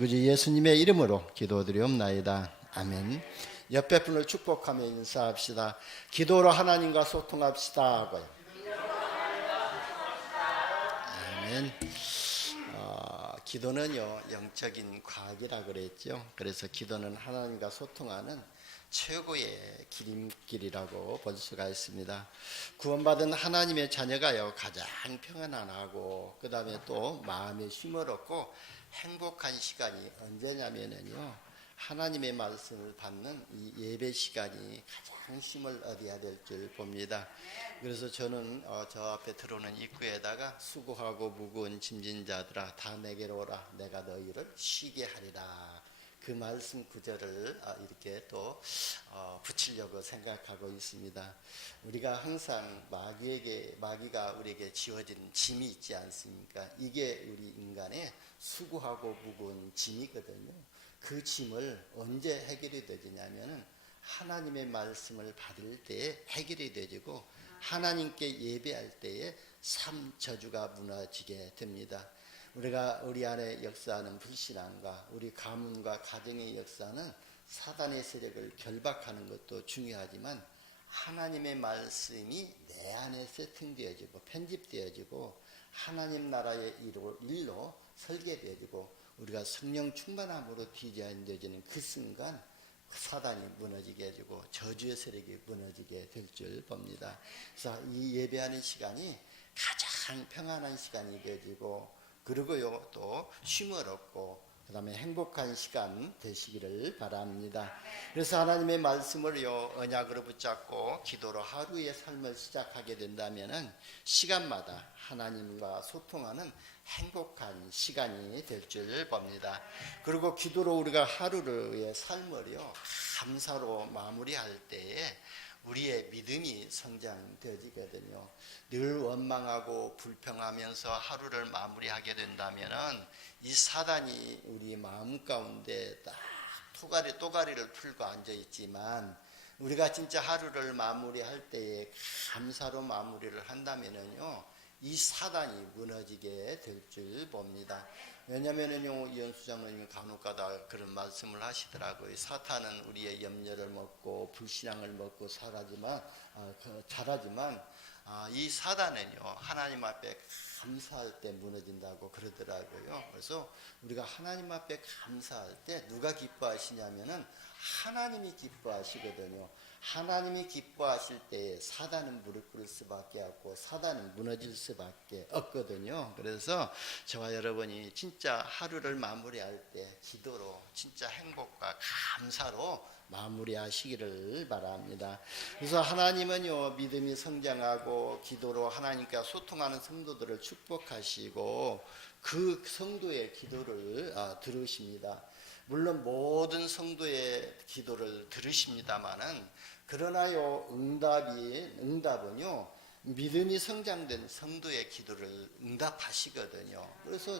우리 예수님의 이름으로 기도드리옵나이다. 아멘. 옆에 분을 축복하며 인사합시다. 기도로 하나님과 소통합시다. 아멘. 기도는요 영적인 과학이라 그랬죠. 그래서 기도는 하나님과 소통하는 최고의 길이라고 볼 수가 있습니다. 구원받은 하나님의 자녀가요 가장 평안하고 그 다음에 또 마음에 쉼을 얻고 행복한 시간이 언제냐면요 하나님의 말씀을 받는 이 예배 시간이 가장 쉼을 얻어야 될 줄 봅니다. 그래서 저는 저 앞에 들어오는 입구에다가 수고하고 무거운 짐진 자들아 다 내게로 오라 내가 너희를 쉬게 하리라, 그 말씀 구절을 이렇게 또 붙이려고 생각하고 있습니다. 우리가 항상 마귀가 우리에게 지어진 짐이 있지 않습니까? 이게 우리 인간의 수고하고 무거운 짐이거든요. 그 짐을 언제 해결이 되냐면은 하나님의 말씀을 받을 때에 해결이 되고 하나님께 예배할 때에 삶 저주가 무너지게 됩니다. 우리 안에 역사하는 불신앙과 우리 가문과 가정의 역사는 사단의 세력을 결박하는 것도 중요하지만 하나님의 말씀이 내 안에 세팅되어지고 편집되어지고 하나님 나라의 일로 설계되어지고 우리가 성령 충만함으로 디자인되어지는 그 순간 사단이 무너지게 해주고 저주의 세력이 무너지게 될 줄 봅니다. 그래서 이 예배하는 시간이 가장 평안한 시간이 되어지고 그리고요 또 쉼을 얻고 그 다음에 행복한 시간 되시기를 바랍니다. 그래서 하나님의 말씀을요 언약으로 붙잡고 기도로 하루의 삶을 시작하게 된다면은 시간마다 하나님과 소통하는 행복한 시간이 될 줄 봅니다. 그리고 기도로 우리가 하루의 삶을요 감사로 마무리할 때에 우리의 믿음이 성장되어지거든요. 늘 원망하고 불평하면서 하루를 마무리하게 된다면은 이 사단이 우리 마음 가운데 딱 또가리를 풀고 앉아 있지만 우리가 진짜 하루를 마무리할 때에 감사로 마무리를 한다면은요 이 사단이 무너지게 될 줄 봅니다. 왜냐면은요 이현수 장로님이 간혹가다 그런 말씀을 하시더라고요. 사탄은 우리의 염려를 먹고 불신앙을 먹고 잘하지만 이 사단은요 하나님 앞에 감사할 때 무너진다고 그러더라고요. 그래서 우리가 하나님 앞에 감사할 때 누가 기뻐하시냐면은 하나님이 기뻐하시거든요. 하나님이 기뻐하실 때 사단은 무릎 꿇을 수밖에 없고 사단은 무너질 수밖에 없거든요. 그래서 저와 여러분이 진짜 하루를 마무리할 때 기도로 진짜 행복과 감사로 마무리하시기를 바랍니다. 그래서 하나님은요 믿음이 성장하고 기도로 하나님과 소통하는 성도들을 축복하시고 그 성도의 기도를 들으십니다. 물론 모든 성도의 기도를 들으십니다마는 그러나요 응답은요 믿음이 성장된 성도의 기도를 응답하시거든요. 그래서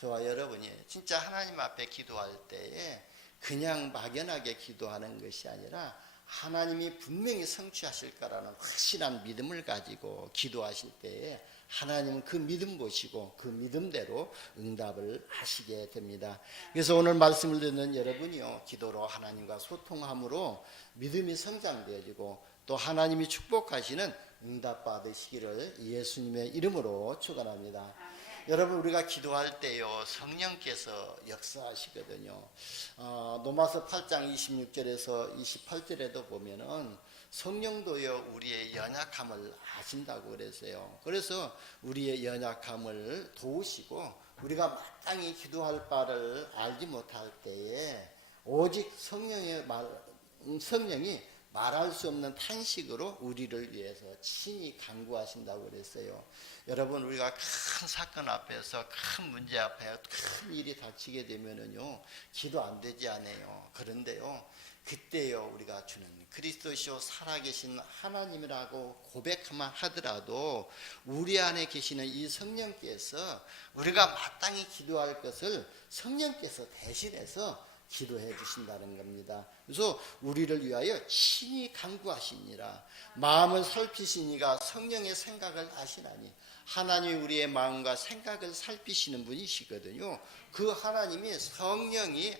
저와 여러분이 진짜 하나님 앞에 기도할 때에 그냥 막연하게 기도하는 것이 아니라 하나님이 분명히 성취하실 거라는 확실한 믿음을 가지고 기도하실 때에 하나님은 그 믿음 보시고 그 믿음대로 응답을 하시게 됩니다. 그래서 오늘 말씀을 듣는 여러분이요 기도로 하나님과 소통함으로 믿음이 성장되어지고 또 하나님이 축복하시는 응답 받으시기를 예수님의 이름으로 축원합니다. 여러분 우리가 기도할 때요 성령께서 역사하시거든요. 로마서 8장 26절에서 28절에도 보면은 성령도요 우리의 연약함을 아신다고 그랬어요. 그래서 우리의 연약함을 도우시고 우리가 마땅히 기도할 바를 알지 못할 때에 오직 성령이 말할 수 없는 탄식으로 우리를 위해서 친히 간구하신다고 그랬어요. 여러분 우리가 큰 사건 앞에서 큰 문제 앞에 큰 일이 닥치게 되면은요 기도 안 되지 않아요. 그런데요 그때요 우리가 주는 그리스도시요 살아계신 하나님이라고 고백만 하더라도 우리 안에 계시는 이 성령께서 우리가 마땅히 기도할 것을 성령께서 대신해서 기도해 주신다는 겁니다. 그래서 우리를 위하여 친히 간구하시니라. 마음을 살피시니가 성령의 생각을 아시나니 하나님이 우리의 마음과 생각을 살피시는 분이시거든요. 그 하나님이 성령이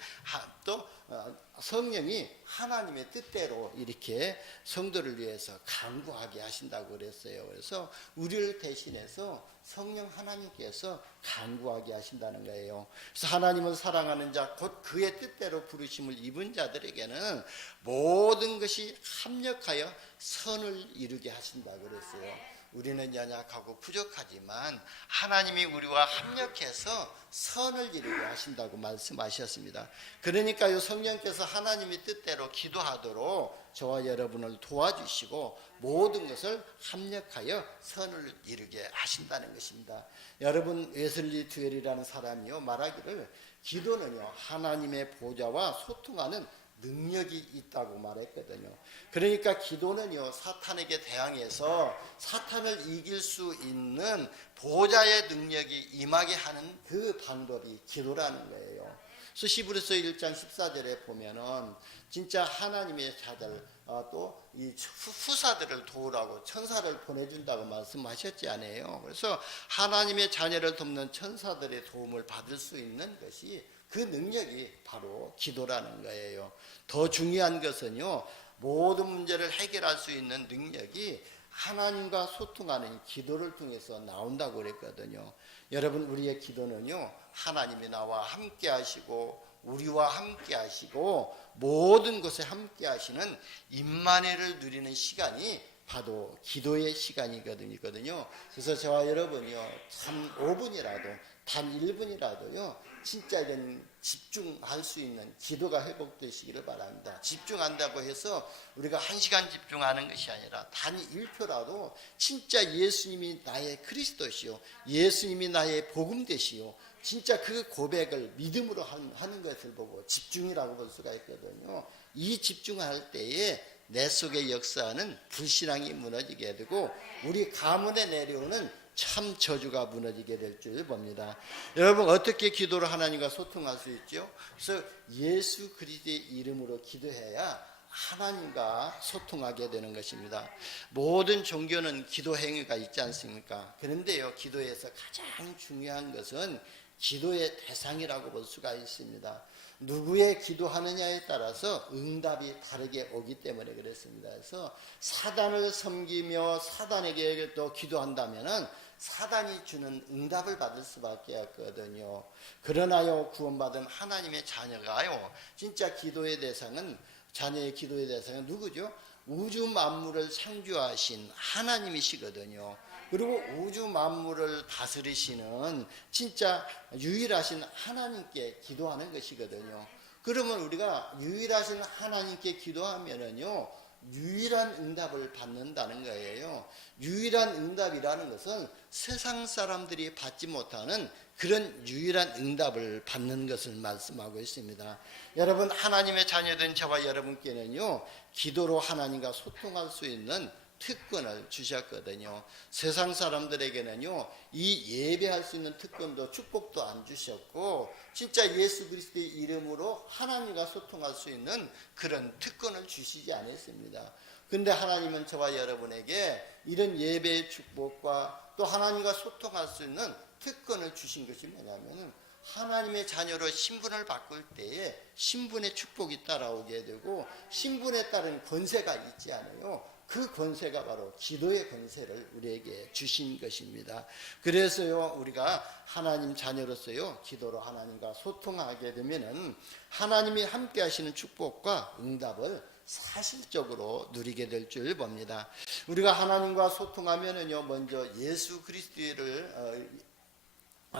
하나님의 뜻대로 이렇게 성도를 위해서 간구하게 하신다고 그랬어요. 그래서 우리를 대신해서 성령 하나님께서 간구하게 하신다는 거예요. 그래서 하나님을 사랑하는 자, 곧 그의 뜻대로 부르심을 입은 자들에게는 모든 것이 합력하여 선을 이루게 하신다고 그랬어요. 우리는 연약하고 부족하지만 하나님이 우리와 합력해서 선을 이루게 하신다고 말씀하셨습니다. 그러니까요, 성령께서 하나님의 뜻대로 기도하도록 저와 여러분을 도와주시고 모든 것을 합력하여 선을 이루게 하신다는 것입니다. 여러분, 웨슬리 듀얼이라는 사람이요 말하기를 기도는요 하나님의 보좌와 소통하는 능력이 있다고 말했거든요. 그러니까 기도는요 사탄에게 대항해서 사탄을 이길 수 있는 보좌의 능력이 임하게 하는 그 방법이 기도라는 거예요. 그래서 히브리서 1장 14절에 보면은 진짜 하나님의 자들 또 이 후사들을 도우라고 천사를 보내준다고 말씀하셨지 않아요. 그래서 하나님의 자녀를 돕는 천사들의 도움을 받을 수 있는 것이 그 능력이 바로 기도라는 거예요. 더 중요한 것은요, 모든 문제를 해결할 수 있는 능력이 하나님과 소통하는 기도를 통해서 나온다고 그랬거든요. 여러분, 우리의 기도는요, 하나님이 나와 함께 하시고 우리와 함께 하시고 모든 것에 함께 하시는 임마누엘을 누리는 시간이 바로 기도의 시간이거든요. 그래서 저와 여러분이요, 참 5분이라도 단 1분이라도요 진짜 이런 집중할 수 있는 기도가 회복되시기를 바랍니다. 집중한다고 해서 우리가 1시간 집중하는 것이 아니라 단 1표라도 진짜 예수님이 나의 그리스도시요, 예수님이 나의 복음 되시요, 진짜 그 고백을 믿음으로 하는 것을 보고 집중이라고 볼 수가 있거든요. 이 집중할 때에 내 속의 역사는 불신앙이 무너지게 되고 우리 가문에 내려오는 참 저주가 무너지게 될 줄 봅니다. 여러분, 어떻게 기도를 하나님과 소통할 수 있죠? 그래서 예수 그리스도의 이름으로 기도해야 하나님과 소통하게 되는 것입니다. 모든 종교는 기도 행위가 있지 않습니까? 그런데요, 기도에서 가장 중요한 것은 기도의 대상이라고 볼 수가 있습니다. 누구의 기도하느냐에 따라서 응답이 다르게 오기 때문에 그렇습니다. 그래서 사단을 섬기며 사단에게 또 기도한다면은 사단이 주는 응답을 받을 수밖에 없거든요. 그러나요, 구원받은 하나님의 자녀가요, 진짜 기도의 대상은, 자녀의 기도의 대상은 누구죠? 우주 만물을 창조하신 하나님이시거든요. 그리고 우주 만물을 다스리시는 진짜 유일하신 하나님께 기도하는 것이거든요. 그러면 우리가 유일하신 하나님께 기도하면은요, 유일한 응답을 받는다는 거예요. 유일한 응답이라는 것은 세상 사람들이 받지 못하는 그런 유일한 응답을 받는 것을 말씀하고 있습니다. 여러분, 하나님의 자녀된 저와 여러분께는요, 기도로 하나님과 소통할 수 있는 특권을 주셨거든요. 세상 사람들에게는요, 이 예배할 수 있는 특권도 축복도 안 주셨고, 진짜 예수 그리스도의 이름으로 하나님과 소통할 수 있는 그런 특권을 주시지 않았습니다. 근데 하나님은 저와 여러분에게 이런 예배의 축복과 또 하나님과 소통할 수 있는 특권을 주신 것이 뭐냐면, 하나님의 자녀로 신분을 바꿀 때에 신분의 축복이 따라오게 되고 신분에 따른 권세가 있지 않아요. 그 권세가 바로 기도의 권세를 우리에게 주신 것입니다. 그래서요, 우리가 하나님 자녀로서요, 기도로 하나님과 소통하게 되면은 하나님이 함께 하시는 축복과 응답을 사실적으로 누리게 될 줄 봅니다. 우리가 하나님과 소통하면은요, 먼저 예수 그리스도를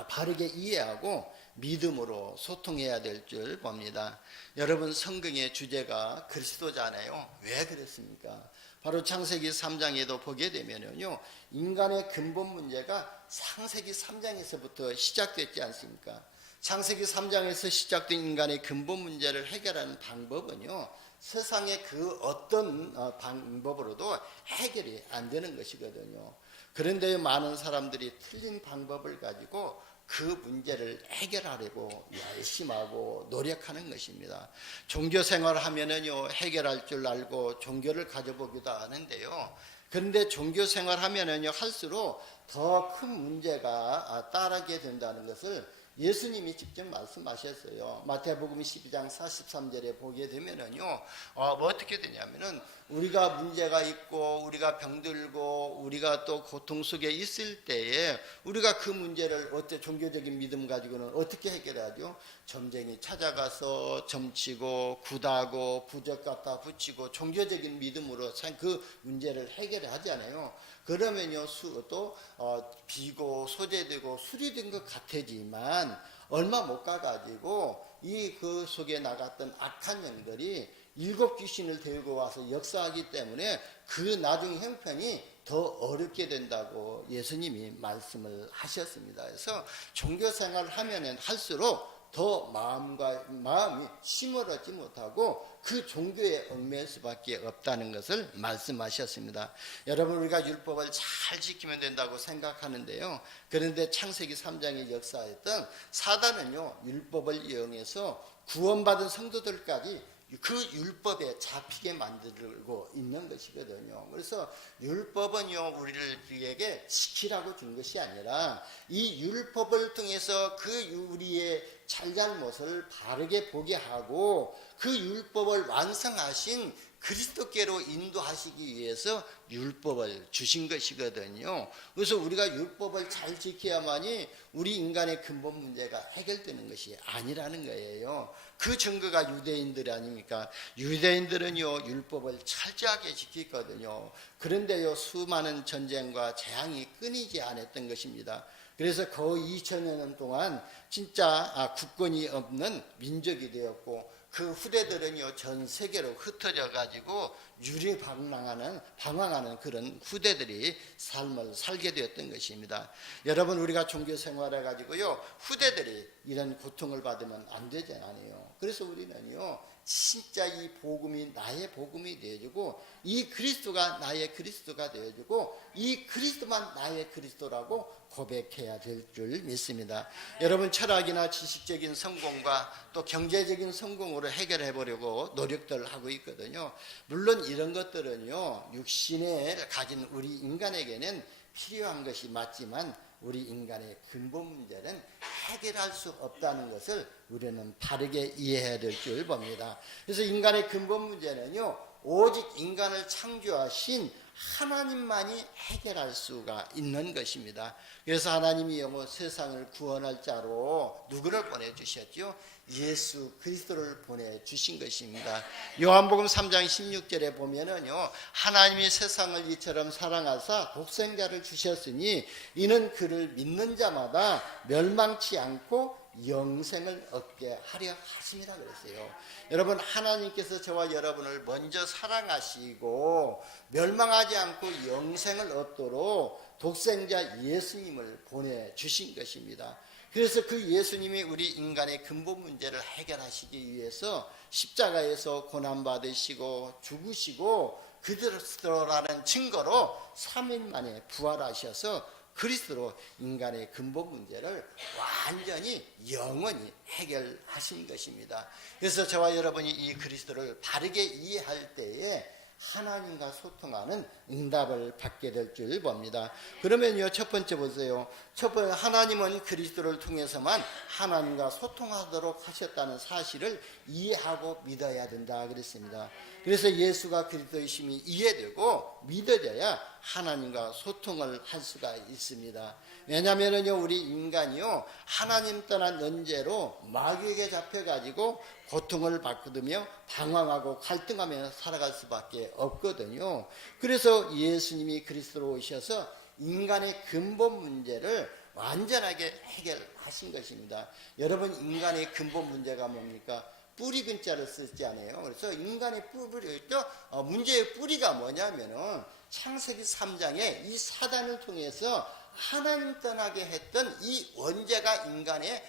바르게 이해하고 믿음으로 소통해야 될 줄 봅니다. 여러분, 성경의 주제가 그리스도잖아요. 왜 그랬습니까? 바로 창세기 3장에도 보게 되면요, 인간의 근본 문제가 창세기 3장에서부터 시작됐지 않습니까? 창세기 3장에서 시작된 인간의 근본 문제를 해결하는 방법은요, 세상의 그 어떤 방법으로도 해결이 안 되는 것이거든요. 그런데 많은 사람들이 틀린 방법을 가지고 그 문제를 해결하려고 열심하고 노력하는 것입니다. 종교 생활을 하면은요, 해결할 줄 알고 종교를 가져보기도 하는데요, 그런데 종교 생활하면은요 할수록 더 큰 문제가 따르게 된다는 것을 예수님이 직접 말씀하셨어요. 마태복음 12장 43절에 보게 되면은요, 뭐 어떻게 되냐면은 우리가 문제가 있고 우리가 병들고 우리가 또 고통 속에 있을 때에 우리가 그 문제를 종교적인 믿음 가지고는 어떻게 해결하죠? 점쟁이 찾아가서 점치고 굿하고 부적 갖다 붙이고 종교적인 믿음으로 그 문제를 해결하잖아요. 그러면요 또 비고 소재되고 수리된 것 같지만 얼마 못 가가지고 그 속에 나갔던 악한 영들이 7 귀신을 데리고 와서 역사하기 때문에 그 나중 형편이 더 어렵게 된다고 예수님이 말씀을 하셨습니다. 그래서 종교생활을 하면 할수록 더 마음이 힘을 얻지 못하고 그 종교에 얽매일 수밖에 없다는 것을 말씀하셨습니다. 여러분 우리가 율법을 잘 지키면 된다고 생각하는데요. 그런데 창세기 3장의 역사했던 사단은요 율법을 이용해서 구원받은 성도들까지 그 율법에 잡히게 만들고 있는 것이거든요. 그래서 율법은요 우리에게 지키라고 준 것이 아니라 이 율법을 통해서 우리의 잘잘못을 바르게 보게 하고 그 율법을 완성하신 그리스도께로 인도하시기 위해서 율법을 주신 것이거든요. 그래서 우리가 율법을 잘 지켜야만이 우리 인간의 근본 문제가 해결되는 것이 아니라는 거예요. 그 증거가 유대인들 아닙니까? 유대인들은요 율법을 철저하게 지켰거든요. 그런데요 수많은 전쟁과 재앙이 끊이지 않았던 것입니다. 그래서 거의 2000여 년 동안 진짜 국권이 없는 민족이 되었고 그 후대들은요 전 세계로 흩어져 가지고 방황하는 그런 후대들이 삶을 살게 되었던 것입니다. 여러분 우리가 종교 생활해 가지고요 후대들이 이런 고통을 받으면 안 되잖아요. 그래서 우리는요 진짜 이 복음이 나의 복음이 되어주고 이 그리스도가 나의 그리스도가 되어주고 이 그리스도만 나의 그리스도라고 고백해야 될 줄 믿습니다. 여러분 철학이나 지식적인 성공과 또 경제적인 성공으로 해결해 보려고 노력들을 하고 있거든요. 물론 이런 것들은요 육신에 가진 우리 인간에게는 필요한 것이 맞지만 우리 인간의 근본 문제는 해결할 수 없다는 것을 우리는 바르게 이해해야 될 줄 봅니다. 그래서 인간의 근본 문제는요 오직 인간을 창조하신 하나님만이 해결할 수가 있는 것입니다. 그래서 하나님이 세상을 구원할 자로 누구를 보내주셨죠? 예수 그리스도를 보내주신 것입니다. 요한복음 3장 16절에 보면은요 하나님이 세상을 이처럼 사랑하사 독생자를 주셨으니 이는 그를 믿는 자마다 멸망치 않고 영생을 얻게 하려 하심이라 그랬어요. 여러분 하나님께서 저와 여러분을 먼저 사랑하시고 멸망하지 않고 영생을 얻도록 독생자 예수님을 보내주신 것입니다. 그래서 그 예수님이 우리 인간의 근본 문제를 해결하시기 위해서 십자가에서 고난받으시고 죽으시고 그리스도라는 증거로 3일 만에 부활하셔서 그리스도로 인간의 근본 문제를 완전히 영원히 해결하신 것입니다. 그래서 저와 여러분이 이 그리스도를 바르게 이해할 때에 하나님과 소통하는 응답을 받게 될 줄 봅니다. 그러면요 첫 번째 보세요. 첫 번째 하나님은 그리스도를 통해서만 하나님과 소통하도록 하셨다는 사실을 이해하고 믿어야 된다 그랬습니다. 그래서 예수가 그리스도이심이 이해되고 믿어져야 하나님과 소통을 할 수가 있습니다. 왜냐하면요 우리 인간이요 하나님 떠난 논제로 마귀에게 잡혀가지고 고통을 받거든요 방황하고 갈등하며 살아갈 수밖에 없거든요. 그래서 예수님이 그리스도로 오셔서 인간의 근본 문제를 완전하게 해결하신 것입니다. 여러분 인간의 근본 문제가 뭡니까? 뿌리 근자를 쓰지 않아요. 그래서 인간의 문제의 뿌리가 뭐냐면은 창세기 3장에 이 사단을 통해서 하나님 떠나게 했던 이 원죄가 인간의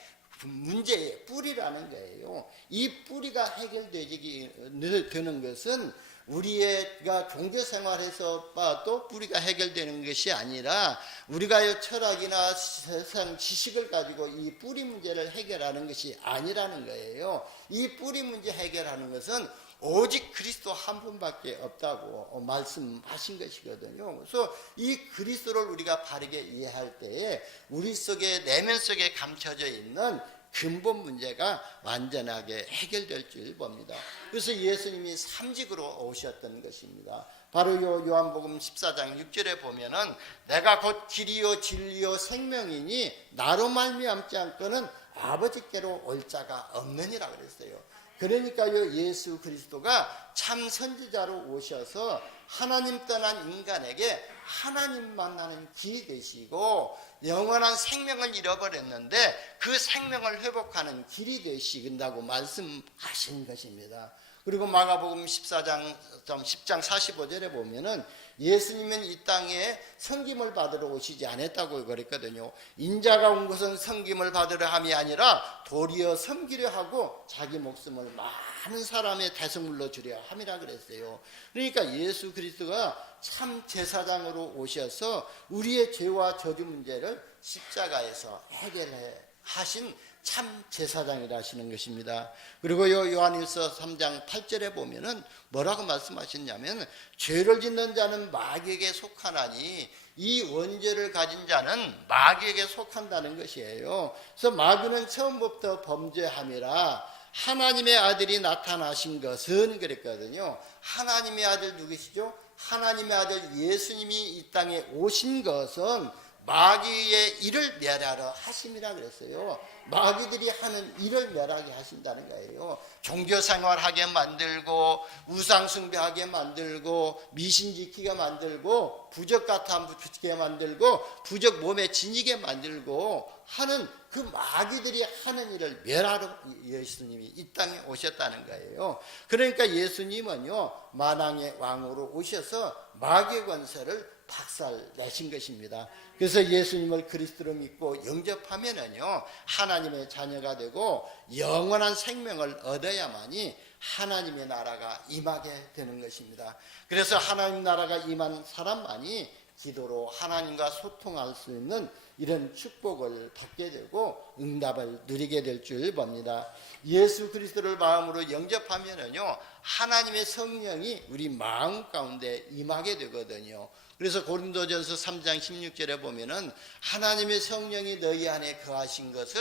문제의 뿌리라는 거예요. 이 뿌리가 해결되는 것은 우리가 종교 생활에서 또 우리가 해결되는 것이 아니라 우리가 철학이나 세상 지식을 가지고 이 뿌리 문제를 해결하는 것이 아니라는 거예요. 이 뿌리 문제 해결하는 것은 오직 그리스도 한 분밖에 없다고 말씀하신 것이거든요. 그래서 이 그리스도를 우리가 바르게 이해할 때에 우리 속에 내면 속에 감춰져 있는 근본 문제가 완전하게 해결될 줄 봅니다. 그래서 예수님이 삼직으로 오셨던 것입니다. 바로 요한복음 14장 6절에 보면은 내가 곧 길이요 진리요 생명이니 나로 말미암지 않고는 아버지께로 올 자가 없느니라 그랬어요. 그러니까요, 예수 그리스도가 참 선지자로 오셔서 하나님 떠난 인간에게 하나님 만나는 길이 되시고 영원한 생명을 잃어버렸는데 그 생명을 회복하는 길이 되신다고 말씀하신 것입니다. 그리고 마가복음 10장 45절에 보면은 예수님은 이 땅에 섬김을 받으러 오시지 않았다고 그랬거든요. 인자가 온 것은 섬김을 받으려 함이 아니라 도리어 섬기려 하고 자기 목숨을 많은 사람의 대성물로 주려 함이라 그랬어요. 그러니까 예수 그리스도가 참 제사장으로 오셔서 우리의 죄와 저주 문제를 십자가에서 해결해 하신 참 제사장이라 하시는 것입니다. 그리고 요한일서 3장 8절에 보면은 뭐라고 말씀하셨냐면 죄를 짓는 자는 마귀에게 속하나니 이 원죄를 가진 자는 마귀에게 속한다는 것이에요. 그래서 마귀는 처음부터 범죄함이라 하나님의 아들이 나타나신 것은 그랬거든요. 하나님의 아들 누구시죠? 하나님의 아들 예수님이 이 땅에 오신 것은 마귀의 일을 멸하러 하심이라 그랬어요. 마귀들이 하는 일을 멸하게 하신다는 거예요. 종교생활하게 만들고 우상숭배하게 만들고 미신지키게 만들고 부적 같아 붙이게 만들고 부적 몸에 지니게 만들고 하는 그 마귀들이 하는 일을 멸하러 예수님이 이 땅에 오셨다는 거예요. 그러니까 예수님은요 만왕의 왕으로 오셔서 마귀의 권세를 박살내신 것입니다. 그래서 예수님을 그리스도로 믿고 영접하면은요 하나님의 자녀가 되고 영원한 생명을 얻어야만이 하나님의 나라가 임하게 되는 것입니다. 그래서 하나님 나라가 임한 사람만이 기도로 하나님과 소통할 수 있는 이런 축복을 받게 되고 응답을 누리게 될 줄 봅니다. 예수 그리스도를 마음으로 영접하면은요 하나님의 성령이 우리 마음 가운데 임하게 되거든요. 그래서 고린도전서 3장 16절에 보면은 하나님의 성령이 너희 안에 거하신 것을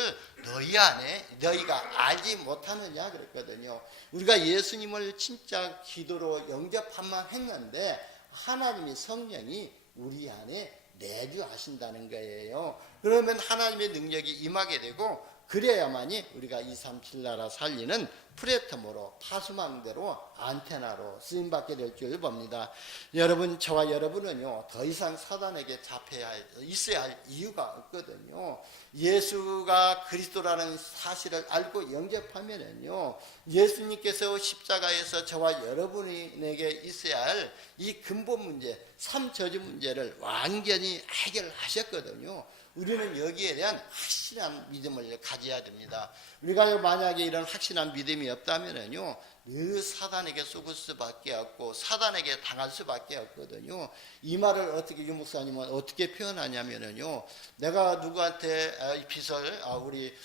너희가 알지 못하느냐 그랬거든요. 우리가 예수님을 진짜 기도로 영접함만 했는데 하나님의 성령이 우리 안에 내주하신다는 거예요. 그러면 하나님의 능력이 임하게 되고 그래야만이 우리가 237 나라 살리는 플랫폼으로 파수망대로 안테나로 쓰임받게 될 줄 봅니다. 여러분 저와 여러분은요 더 이상 사단에게 잡혀야 있어야 할 이유가 없거든요. 예수가 그리스도라는 사실을 알고 영접하면은요 예수님께서 십자가에서 저와 여러분에게 있어야 할 이 근본 문제 삼저주 문제를 완전히 해결하셨거든요. 우리는 여기에 대한 확실한 믿음을 가져야 됩니다. 우리가 만약에 이런 확실한 믿음이 없다면요 늘 사단에게 속을 수밖에 없고 사단에게 당할 수밖에 없거든요. 이 말을 어떻게 유 목사님은 어떻게 표현하냐면요 내가 누구한테 이 빚을 우리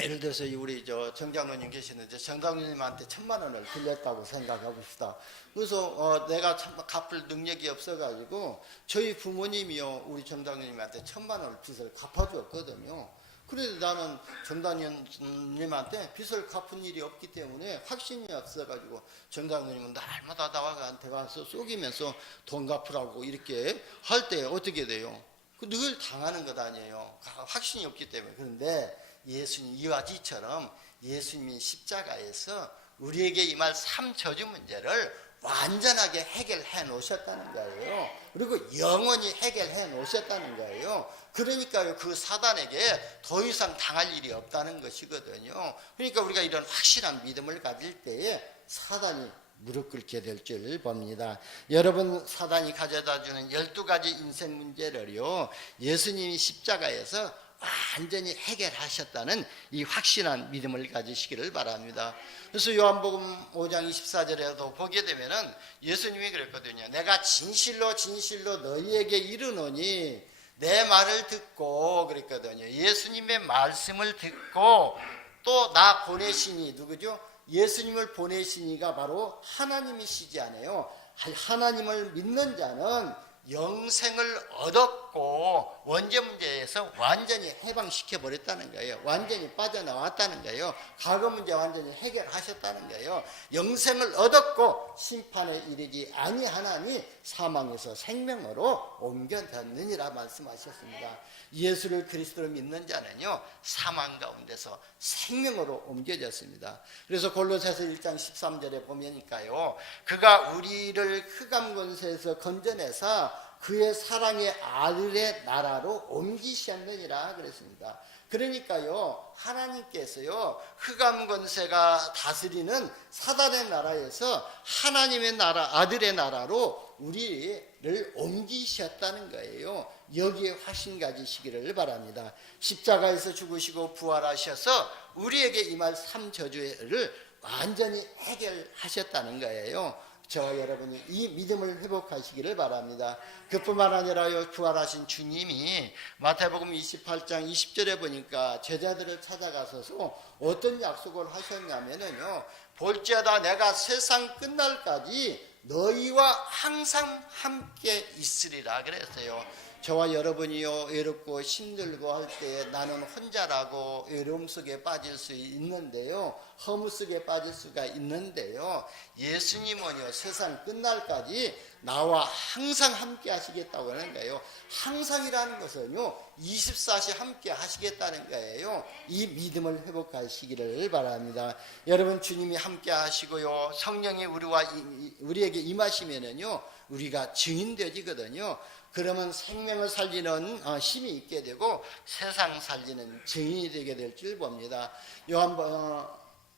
예를 들어서 우리 정장로님 계시는데 정장로님한테 1,000만 원을 빌렸다고 생각해 봅시다. 그래서 내가 참 갚을 능력이 없어가지고 저희 부모님이요 우리 정장로님한테 1,000만 원을 빚을 갚아줬거든요. 그래도 나는 정장로님한테 빚을 갚은 일이 없기 때문에 확신이 없어가지고 정장로님은 날마다 나한테 와서 속이면서 돈 갚으라고 이렇게 할 때 어떻게 돼요? 늘 당하는 것 아니에요. 확신이 없기 때문에. 그런데 예수님 이와 지처럼 예수님이 십자가에서 우리에게 임할 삼저주 문제를 완전하게 해결해 놓으셨다는 거예요. 그리고 영원히 해결해 놓으셨다는 거예요. 그러니까요 그 사단에게 더 이상 당할 일이 없다는 것이거든요. 그러니까 우리가 이런 확실한 믿음을 가질 때에 사단이 무릎 꿇게 될 줄 봅니다. 여러분 사단이 가져다 주는 12가지 인생 문제를요 예수님이 십자가에서 완전히 해결하셨다는 이 확신한 믿음을 가지시기를 바랍니다. 그래서 요한복음 5장 24절에도 보게 되면은 예수님이 그랬거든요. 내가 진실로 진실로 너희에게 이르노니 내 말을 듣고, 그랬거든요. 예수님의 말씀을 듣고 또 나 보내시니, 누구죠? 예수님을 보내시니가 바로 하나님이시지 않아요. 하나님을 믿는 자는 영생을 얻었고 원죄 문제에서 완전히 해방시켜 버렸다는 거예요. 완전히 빠져나왔다는 거예요. 과거 문제 완전히 해결하셨다는 거예요. 영생을 얻었고 심판에 이르지 아니하나니 사망에서 생명으로 옮겨졌느니라 말씀하셨습니다. 예수를 그리스도로 믿는 자는요, 사망 가운데서 생명으로 옮겨졌습니다. 그래서 골로새서 1장 13절에 보면니까요, 그가 우리를 흑암 권세에서 건져내사 그의 사랑의 아들의 나라로 옮기셨느니라 그랬습니다. 그러니까요, 하나님께서요, 흑암 권세가 다스리는 사단의 나라에서 하나님의 나라, 아들의 나라로 우리를 옮기셨다는 거예요. 여기에 확신 가지시기를 바랍니다. 십자가에서 죽으시고 부활하셔서 우리에게 임할 삼저주를 완전히 해결하셨다는 거예요. 저와 여러분이 이 믿음을 회복하시기를 바랍니다. 그뿐만 아니라 부활하신 주님이 마태복음 28장 20절에 보니까 제자들을 찾아가셔서 어떤 약속을 하셨냐면요, 볼지어다 내가 세상 끝날까지 너희와 항상 함께 있으리라 그랬어요. 저와 여러분이요, 외롭고 힘들고 할 때 나는 혼자라고 외로움 속에 빠질 수 있는데요, 허무 속에 빠질 수가 있는데요, 예수님은요, 세상 끝날까지 나와 항상 함께 하시겠다고 하는 거예요. 항상이라는 것은요, 24시 함께 하시겠다는 거예요. 이 믿음을 회복하시기를 바랍니다. 여러분, 주님이 함께 하시고요, 성령이 우리에게 임하시면은요, 우리가 증인되지거든요. 그러면 생명을 살리는 힘이 있게 되고 세상 살리는 증인이 되게 될 줄 봅니다.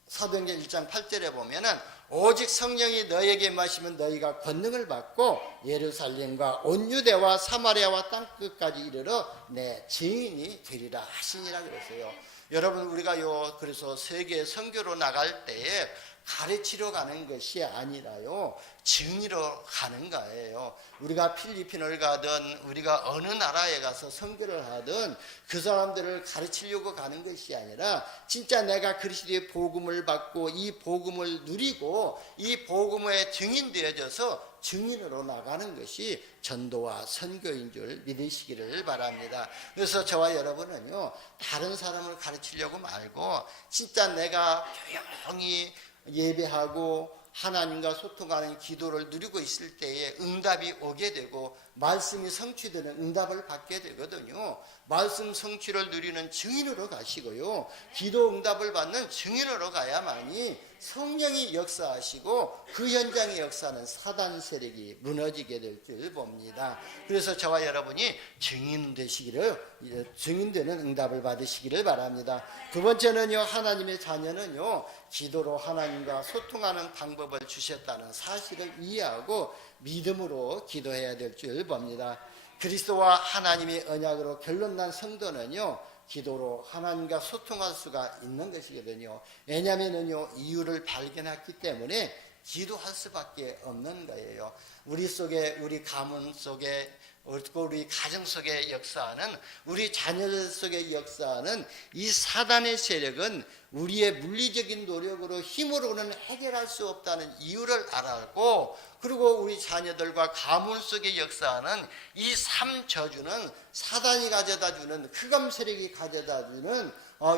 사도행전 1장 8절에 보면은 오직 성령이 너에게 임하시면 너희가 권능을 받고 예루살렘과 온 유대와 사마리아와 땅끝까지 이르러 내 증인이 되리라 하시니라 그랬어요. 여러분, 우리가 그래서 세계 선교로 나갈 때에 가르치러 가는 것이 아니라요, 증인으로 가는 거예요. 우리가 필리핀을 가든 우리가 어느 나라에 가서 선교를 하든 그 사람들을 가르치려고 가는 것이 아니라 진짜 내가 그리스도의 복음을 받고 이 복음을 누리고 이 복음에 증인되어져서 증인으로 나가는 것이 전도와 선교인 줄 믿으시기를 바랍니다. 그래서 저와 여러분은요, 다른 사람을 가르치려고 말고 진짜 내가 조용히 예배하고 하나님과 소통하는 기도를 누리고 있을 때에 응답이 오게 되고 말씀이 성취되는 응답을 받게 되거든요. 말씀 성취를 누리는 증인으로 가시고요, 기도 응답을 받는 증인으로 가야만이 성령이 역사하시고 그 현장의 역사는 사단 세력이 무너지게 될 줄 봅니다. 그래서 저와 여러분이 증인되는 응답을 받으시기를 바랍니다. 두 번째는요, 하나님의 자녀는요, 기도로 하나님과 소통하는 방법을 주셨다는 사실을 이해하고 믿음으로 기도해야 될 줄 봅니다. 그리스도와 하나님의 언약으로 결론난 성도는요, 기도로 하나님과 소통할 수가 있는 것이거든요. 왜냐하면요, 이유를 발견했기 때문에 기도할 수밖에 없는 거예요. 우리 속에, 우리 가문 속에, 우리 가정 속에 역사하는, 우리 자녀들 속에 역사하는 이 사단의 세력은 우리의 물리적인 노력으로 힘으로는 해결할 수 없다는 이유를 알고, 그리고 우리 자녀들과 가문 속에 역사하는 이 삼저주는 사단이 가져다주는, 흑암 세력이 가져다주는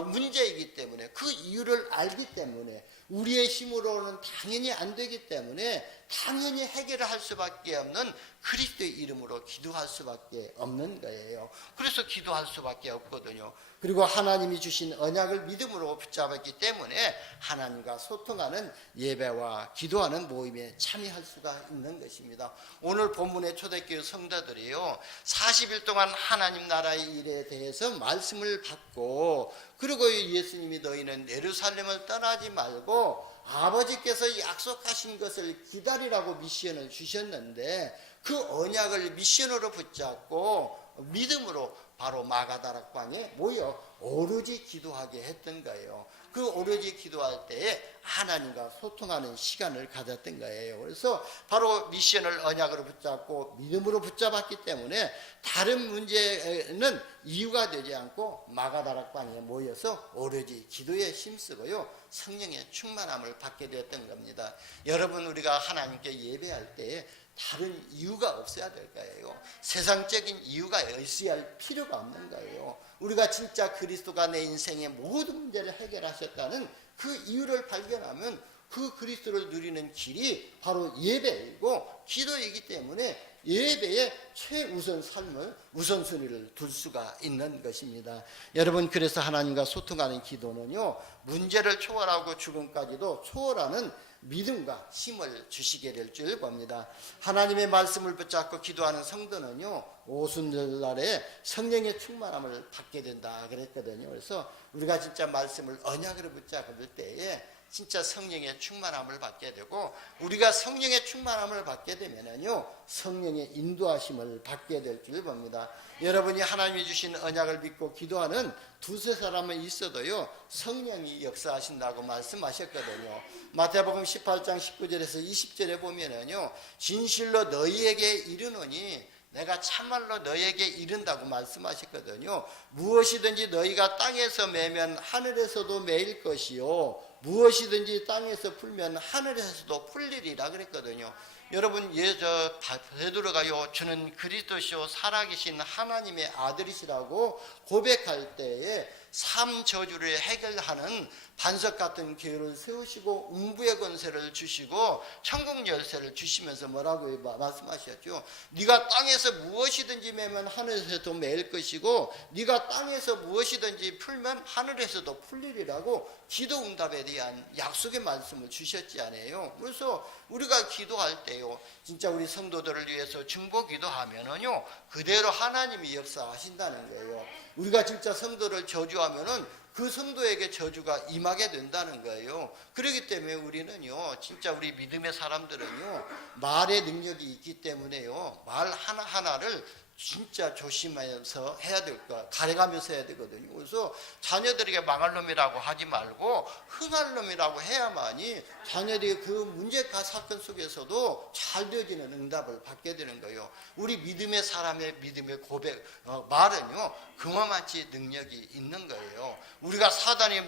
문제이기 때문에, 그 이유를 알기 때문에, 우리의 힘으로는 당연히 안 되기 때문에 당연히 해결을 할 수밖에 없는 그리스도의 이름으로 기도할 수밖에 없는 거예요. 그래서 기도할 수밖에 없거든요. 그리고 하나님이 주신 언약을 믿음으로 붙잡았기 때문에 하나님과 소통하는 예배와 기도하는 모임에 참여할 수가 있는 것입니다. 오늘 본문의 초대교회 성도들이요, 40일 동안 하나님 나라의 일에 대해서 말씀을 받고, 그리고 예수님이 너희는 예루살렘을 떠나지 말고 아버지께서 약속하신 것을 기다리라고 미션을 주셨는데 그 언약을 미션으로 붙잡고 믿음으로 바로 마가다락방에 모여 오로지 기도하게 했던 거예요. 그 오로지 기도할 때에 하나님과 소통하는 시간을 가졌던 거예요. 그래서 바로 미션을 언약으로 붙잡고 믿음으로 붙잡았기 때문에 다른 문제는 이유가 되지 않고 마가다락방에 모여서 오로지 기도에 힘쓰고요, 성령의 충만함을 받게 되었던 겁니다. 여러분, 우리가 하나님께 예배할 때에 다른 이유가 없어야 될 거예요. 세상적인 이유가 있어야 할 필요가 없는 거예요. 우리가 진짜 그리스도가 내 인생의 모든 문제를 해결하셨다는 그 이유를 발견하면 그 그리스도를 누리는 길이 바로 예배이고 기도이기 때문에 예배에 최우선 삶을 우선순위를 둘 수가 있는 것입니다. 여러분, 그래서 하나님과 소통하는 기도는요, 문제를 초월하고 죽음까지도 초월하는 믿음과 힘을 주시게 될 줄 봅니다. 하나님의 말씀을 붙잡고 기도하는 성도는요, 오순절날에 성령의 충만함을 받게 된다 그랬거든요. 그래서 우리가 진짜 말씀을 언약으로 붙잡을 때에 진짜 성령의 충만함을 받게 되고, 우리가 성령의 충만함을 받게 되면은요, 성령의 인도하심을 받게 될 줄 봅니다. 여러분이 하나님이 주신 언약을 믿고 기도하는 두세 사람은 있어도요, 성령이 역사하신다고 말씀하셨거든요. 마태복음 18장 19절에서 20절에 보면은요, 진실로 너희에게 이르노니 내가 참말로 너희에게 이른다고 말씀하셨거든요. 무엇이든지 너희가 땅에서 매면 하늘에서도 매일 것이요, 무엇이든지 땅에서 풀면 하늘에서도 풀리리라 그랬거든요. 여러분, 베드로가요, 저는 그리스도시요 살아계신 하나님의 아들이시라고 고백할 때에 삶 저주를 해결하는 반석 같은 교회를 세우시고 음부의 권세를 주시고 천국 열쇠를 주시면서 뭐라고 말씀하셨죠? 네가 땅에서 무엇이든지 매면 하늘에서도 매일 것이고 네가 땅에서 무엇이든지 풀면 하늘에서도 풀리리라고 기도 응답에 대한 약속의 말씀을 주셨지 않아요? 그래서 우리가 기도할 때요, 진짜 우리 성도들을 위해서 중보 기도하면은요, 그대로 하나님이 역사하신다는 거예요. 우리가 진짜 성도를 저주하면은 그 성도에게 저주가 임하게 된다는 거예요. 그렇기 때문에 우리는요, 진짜 우리 믿음의 사람들은요, 말의 능력이 있기 때문에요, 말 하나하나를 진짜 조심하면서 해야 될 거, 가려가면서 해야 되거든요. 그래서 자녀들에게 망할 놈이라고 하지 말고 흥할 놈이라고 해야만이 자녀들이 그 문제가 사건 속에서도 잘 되어지는 응답을 받게 되는 거예요. 우리 믿음의 사람의 믿음의 고백, 말은요, 그만치 능력이 있는 거예요. 우리가 사단이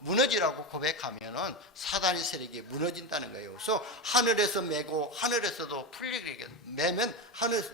무너지라고 고백하면은 사단의 세력이 무너진다는 거예요. 그래서 하늘에서 매고 하늘에서도 풀리게 매면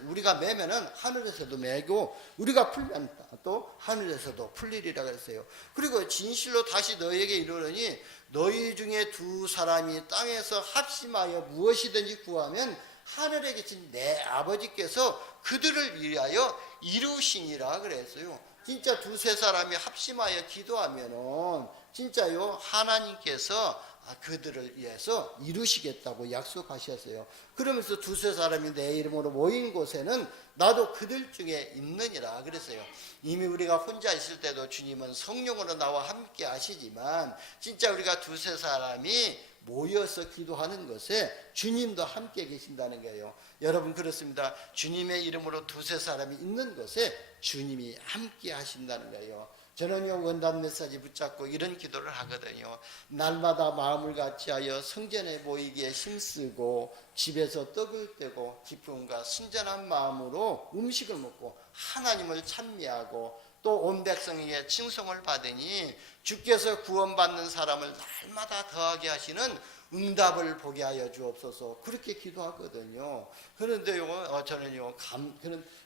우리가 매면은 하늘에서도 매고 우리가 풀면 또 하늘에서도 풀리리라 그랬어요. 그리고 진실로 다시 너희에게 이르노니 너희 중에 두 사람이 땅에서 합심하여 무엇이든지 구하면 하늘에 계신 내 아버지께서 그들을 위하여 이루시니라 그랬어요. 진짜 두세 사람이 합심하여 기도하면은 진짜요, 하나님께서 그들을 위해서 이루시겠다고 약속하셨어요. 그러면서 두세 사람이 내 이름으로 모인 곳에는 나도 그들 중에 있느니라 그랬어요. 이미 우리가 혼자 있을 때도 주님은 성령으로 나와 함께 하시지만 진짜 우리가 두세 사람이 모여서 기도하는 것에 주님도 함께 계신다는 거예요. 여러분, 그렇습니다. 주님의 이름으로 두세 사람이 있는 것에 주님이 함께 하신다는 거예요. 저는요, 원단 메시지 붙잡고 이런 기도를 하거든요. 날마다 마음을 같이하여 성전에 모이기에 힘쓰고 집에서 떡을 떼고 기쁨과 순전한 마음으로 음식을 먹고 하나님을 찬미하고 또 온 백성에게 칭송을 받으니 주께서 구원받는 사람을 날마다 더하게 하시는 응답을 보게 하여 주옵소서, 그렇게 기도하거든요. 그런데요, 저는요,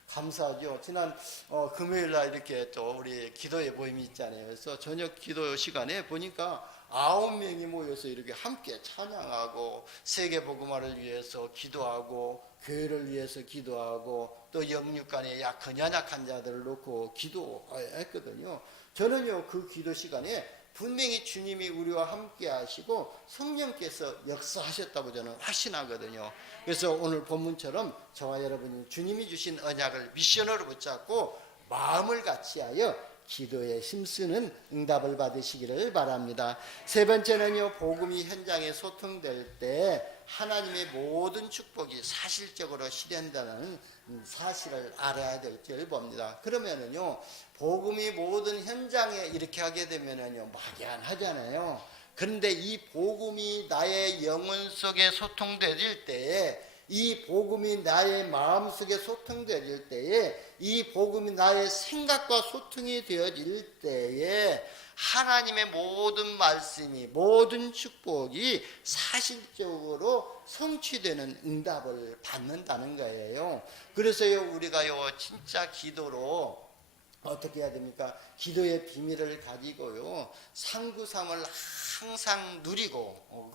감사하죠. 지난 금요일 날 이렇게 또 우리 기도의 모임이 있잖아요. 그래서 저녁 기도 시간에 보니까 9명이 모여서 이렇게 함께 찬양하고 세계복음화를 위해서 기도하고 교회를 위해서 기도하고 또 영육간에 약한 연약한 자들을 놓고 기도했거든요. 저는요, 그 기도 시간에 분명히 주님이 우리와 함께 하시고 성령께서 역사하셨다고 저는 확신하거든요. 그래서 오늘 본문처럼 저와 여러분이 주님이 주신 언약을 미션으로 붙잡고 마음을 같이하여 기도에 힘쓰는 응답을 받으시기를 바랍니다. 세 번째는요, 복음이 현장에 소통될 때 하나님의 모든 축복이 사실적으로 실현된다는 사실을 알아야 될 줄 봅니다. 그러면은요, 복음이 모든 현장에 이렇게 하게 되면은요, 막연하잖아요. 그런데 이 복음이 나의 영혼 속에 소통되질 때에, 이 복음이 나의 마음속에 소통되질 때에, 이 복음이 나의 생각과 소통이 되어질 때에 하나님의 모든 말씀이, 모든 축복이 사실적으로 성취되는 응답을 받는다는 거예요. 그래서요, 우리가요, 진짜 기도로 어떻게 해야 됩니까? 기도의 비밀을 가지고요, 상구삼을 항상 누리고,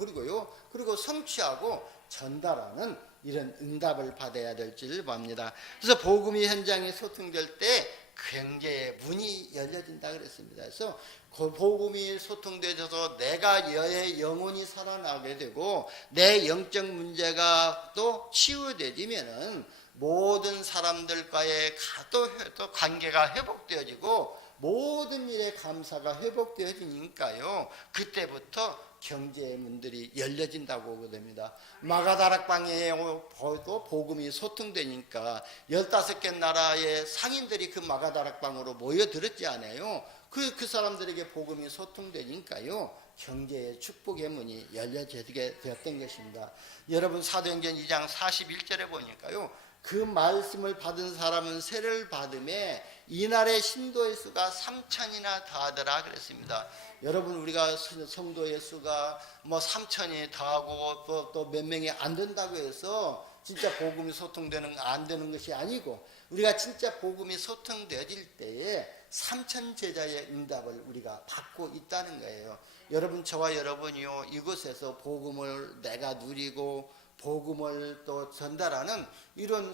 그리고 성취하고 전달하는 이런 응답을 받아야 될 줄 봅니다. 그래서 복음이 현장에 소통될 때 굉장히 문이 열려진다 그랬습니다. 그래서 그 복음이 소통되어서 내가 의 영혼이 살아나게 되고 내 영적 문제가 또 치유되지면은 모든 사람들과의 또 관계가 회복되어지고 모든 일에 감사가 회복되어지니까요, 그때부터 경제의 문들이 열려진다고 보게 됩니다. 마가다락방에 도 복음이 소통되니까 15개 나라의 상인들이 그 마가다락방으로 모여들었지 않아요. 그 사람들에게 복음이 소통되니까요, 경제의 축복의 문이 열려지게 되었던 것입니다. 여러분, 사도행전 2장 41절에 보니까요, 그 말씀을 받은 사람은 세례를 받음에 이날의 신도의 수가 3,000이나 더하더라 그랬습니다. 여러분, 우리가 성도의 수가 3,000이 더하고 또 몇 명이 안 된다고 해서 진짜 복음이 소통되는 안 되는 것이 아니고, 우리가 진짜 복음이 소통되어질 때에 3,000 제자의 응답을 우리가 받고 있다는 거예요. 여러분, 저와 여러분이요, 이곳에서 복음을 내가 누리고 복음을 또 전달하는 이런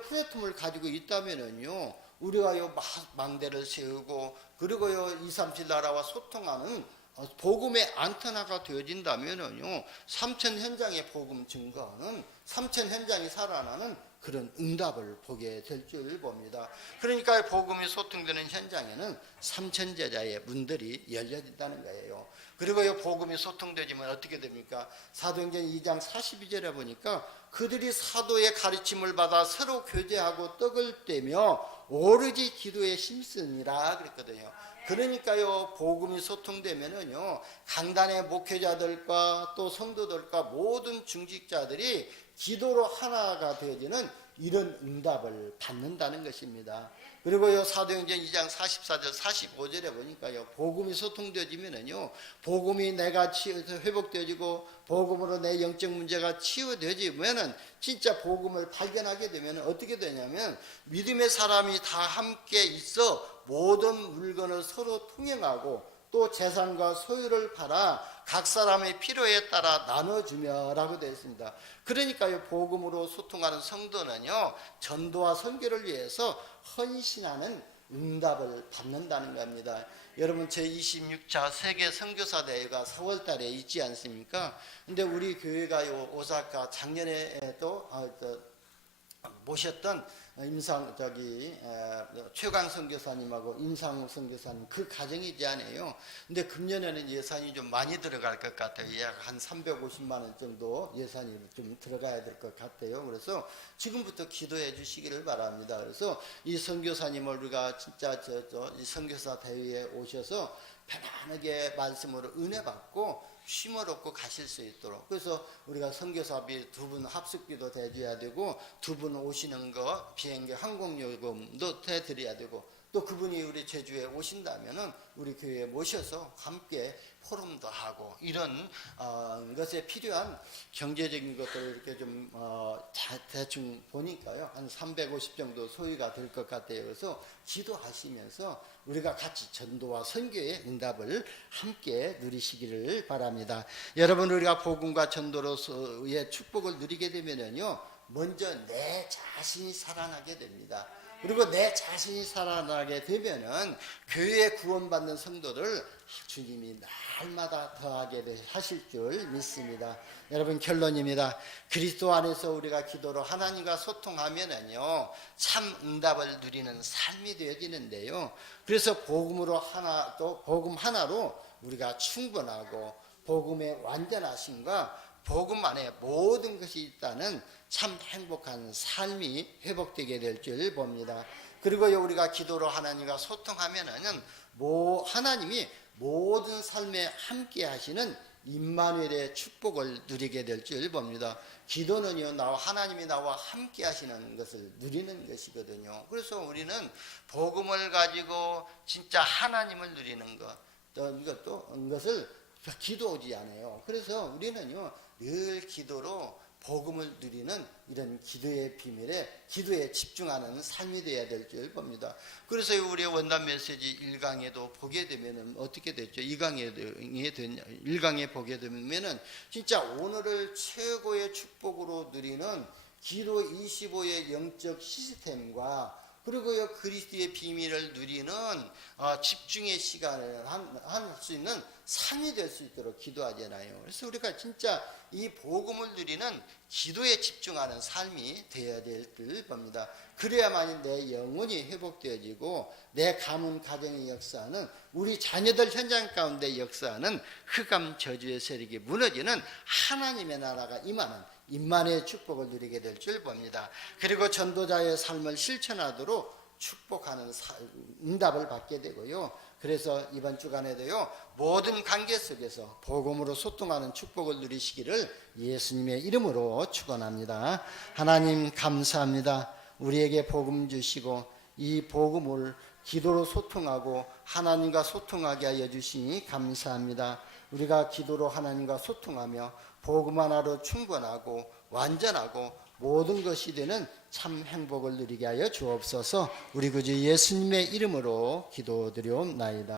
플랫폼을 가지고 있다면은요, 우리가요, 망대를 세우고 그리고요, 2, 3, 7 나라와 소통하는 복음의 안테나가 되어진다면은요, 3천 현장의 복음 증거하는, 3천 현장이 살아나는 그런 응답을 보게 될 줄 봅니다. 그러니까 복음이 소통되는 현장에는 3천 제자의 문들이 열려진다는 거예요. 그리고요, 복음이 소통되지만 어떻게 됩니까? 사도행전 2장 42절에 보니까 그들이 사도의 가르침을 받아 서로 교제하고 떡을 떼며 오로지 기도에 힘쓰니라 그랬거든요. 그러니까요, 복음이 소통되면은요, 강단의 목회자들과 또 성도들과 모든 중직자들이 기도로 하나가 되어지는 이런 응답을 받는다는 것입니다. 그리고요, 사도행전 2장 44절 45절에 보니까요, 복음이 소통되어지면은요, 복음이 내가 회복되어지고 복음으로 내 영적 문제가 치유되어지면은 진짜 복음을 발견하게 되면 어떻게 되냐면, 믿음의 사람이 다 함께 있어 모든 물건을 서로 통행하고 또 재산과 소유를 팔아 각 사람의 필요에 따라 나눠주며 라고 되어 있습니다. 그러니까요, 복음으로 소통하는 성도는요, 전도와 선교를 위해서 헌신하는 응답을 받는다는 겁니다. 여러분, 제26차 세계 선교사 대회가 4월 달에 있지 않습니까? 근데 우리 교회가요, 오사카 작년에 또 모셨던 최강 선교사님하고 임상욱 선교사님, 그 가정이지 않아요. 근데 금년에는 예산이 좀 많이 들어갈 것 같아요. 약 한 350만 원 정도 예산이 좀 들어가야 될 것 같아요. 그래서 지금부터 기도해 주시기를 바랍니다. 그래서 이 선교사님을 우리가 진짜 이 선교사 대회에 오셔서 편안하게 말씀으로 은혜 받고 쉼을 얻고 가실 수 있도록, 그래서 우리가 선교사비 2분 합숙비도 대줘야 되고 2분 오시는 거 비행기 항공요금도 대드려야 되고, 또 그분이 우리 제주에 오신다면은 우리 교회에 모셔서 함께 포럼도 하고 이런 것에 필요한 경제적인 것들을 이렇게 좀 대충 보니까요, 한 350 정도 소요가 될 것 같아요. 그래서 기도하시면서 우리가 같이 전도와 선교의 응답을 함께 누리시기를 바랍니다. 여러분, 우리가 복음과 전도로서의 축복을 누리게 되면요, 먼저 내 자신이 살아나게 됩니다. 그리고 내 자신이 살아나게 되면은 교회에 구원받는 성도를 주님이 날마다 더하게 하실 줄 믿습니다. 여러분, 결론입니다. 그리스도 안에서 우리가 기도로 하나님과 소통하면은요 참 응답을 누리는 삶이 되어지는데요. 그래서 복음으로 복음 하나로 우리가 충분하고 복음의 완전하심과 복음 안에 모든 것이 있다는 참 행복한 삶이 회복되게 될 줄 봅니다. 그리고 우리가 기도로 하나님과 소통하면은 하나님이 모든 삶에 함께 하시는 임마누엘의 축복을 누리게 될 줄 봅니다. 기도는요, 하나님이 나와 함께 하시는 것을 누리는 것이거든요. 그래서 우리는 복음을 가지고 진짜 하나님을 누리는 것, 이것을 기도하지 않아요. 그래서 우리는요, 늘 기도로 복음을 누리는 이런 기도의 비밀에 기도에 집중하는 삶이 되어야 될 줄 봅니다. 그래서 우리 원단 메시지 1강에도 보게 되면 어떻게 됐죠? 1강에 보게 되면 진짜 오늘을 최고의 축복으로 누리는 기도 25의 영적 시스템과 그리고 그리스도의 비밀을 누리는 집중의 시간을 할 수 있는 삶이 될 수 있도록 기도하잖아요. 그래서 우리가 진짜 이 복음을 누리는 기도에 집중하는 삶이 되어야 될 겁니다. 그래야만이 내 영혼이 회복되어지고 내 가문 가정의 역사는 우리 자녀들 현장 가운데 역사는 흑암 저주의 세력이 무너지는 하나님의 나라가 임하는 임만의 축복을 누리게 될 줄 봅니다. 그리고 전도자의 삶을 실천하도록 축복하는 응답을 받게 되고요. 그래서 이번 주간에도요, 모든 관계 속에서 복음으로 소통하는 축복을 누리시기를 예수님의 이름으로 축원합니다. 하나님 감사합니다. 우리에게 복음 주시고 이 복음을 기도로 소통하고 하나님과 소통하게 하여 주시니 감사합니다. 우리가 기도로 하나님과 소통하며 복음 하나로 충분하고 완전하고 모든 것이 되는 참 행복을 누리게 하여 주옵소서. 우리 구주 예수님의 이름으로 기도드리옵나이다.